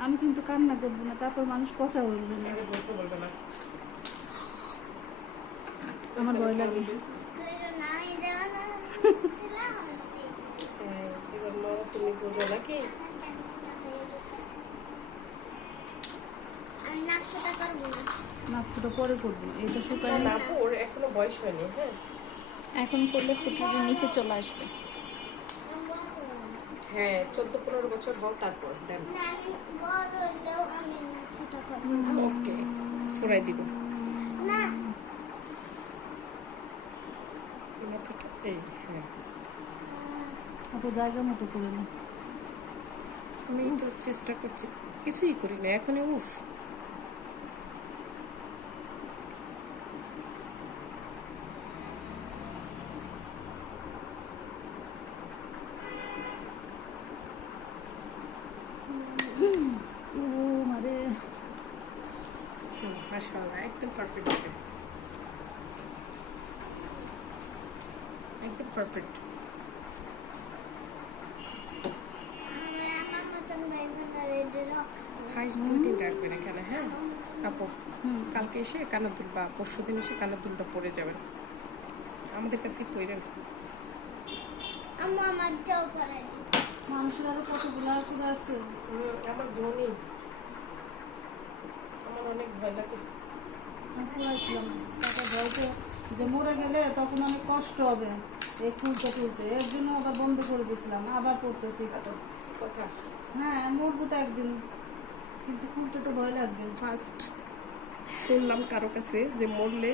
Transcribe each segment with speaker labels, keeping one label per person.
Speaker 1: আমি কিন্তু কান্না করব না তারপর মানুষ কথা বলবে না। আমার ভয় লাগে।
Speaker 2: হ্যাঁ, তুমি বুঝো নাকি?
Speaker 1: পরে করব এটা শুকায়
Speaker 2: এখনও বয়স হয়নি হ্যাঁ?
Speaker 1: এখন করলে ফুটোটা নিচে চলে আসবে।
Speaker 2: হ্যাঁ চোদ্দ পনেরো বছর হল তারপর দেন। ওকে ফুরাই দিব।
Speaker 3: না
Speaker 2: এই হ্যাঁ।
Speaker 1: আপু জায়গা মতো করে না।
Speaker 2: আমি তো চেষ্টা করছি কিছুই করি না এখন উফ
Speaker 1: ও মারে
Speaker 2: মাশাআল্লাহ একদম পারফেক্ট হবে একদম পারফেক্ট দুই দিন রাখবেন এখানে হ্যাঁ? আপু
Speaker 1: হুম।
Speaker 2: কালকে এসে কানের দুল বা পরশু দিন এসে কানের দুলটা পরে যাবেন। আমাদের কাছে পইরেন
Speaker 3: আম্মু আমার
Speaker 1: কতগুলো আছে?
Speaker 2: আমার বোনই আমার অনেক ভয় লাগে।
Speaker 1: আসলাম। তাকে বলতে যে মরে গেলে তখন অনেক কষ্ট হবে এই খুলতে খুলতে। এর জন্য আবার বন্ধ করে দিয়েছিলাম আবার পড়তেছি
Speaker 2: কথা।
Speaker 1: হ্যাঁ মরবো তো একদিন। কিন্তু খুলতে তো ভয় লাগবে।
Speaker 2: ফার্স্ট শুনলাম কারও কাছে যে মরলে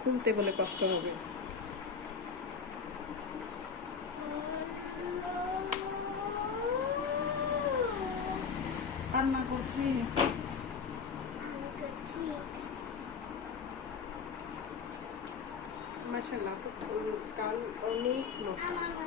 Speaker 2: খুলতে বলে কষ্ট হবে।
Speaker 1: কান্না করছি।
Speaker 2: মাশাআল্লাহ কাল অনেক নষ্ট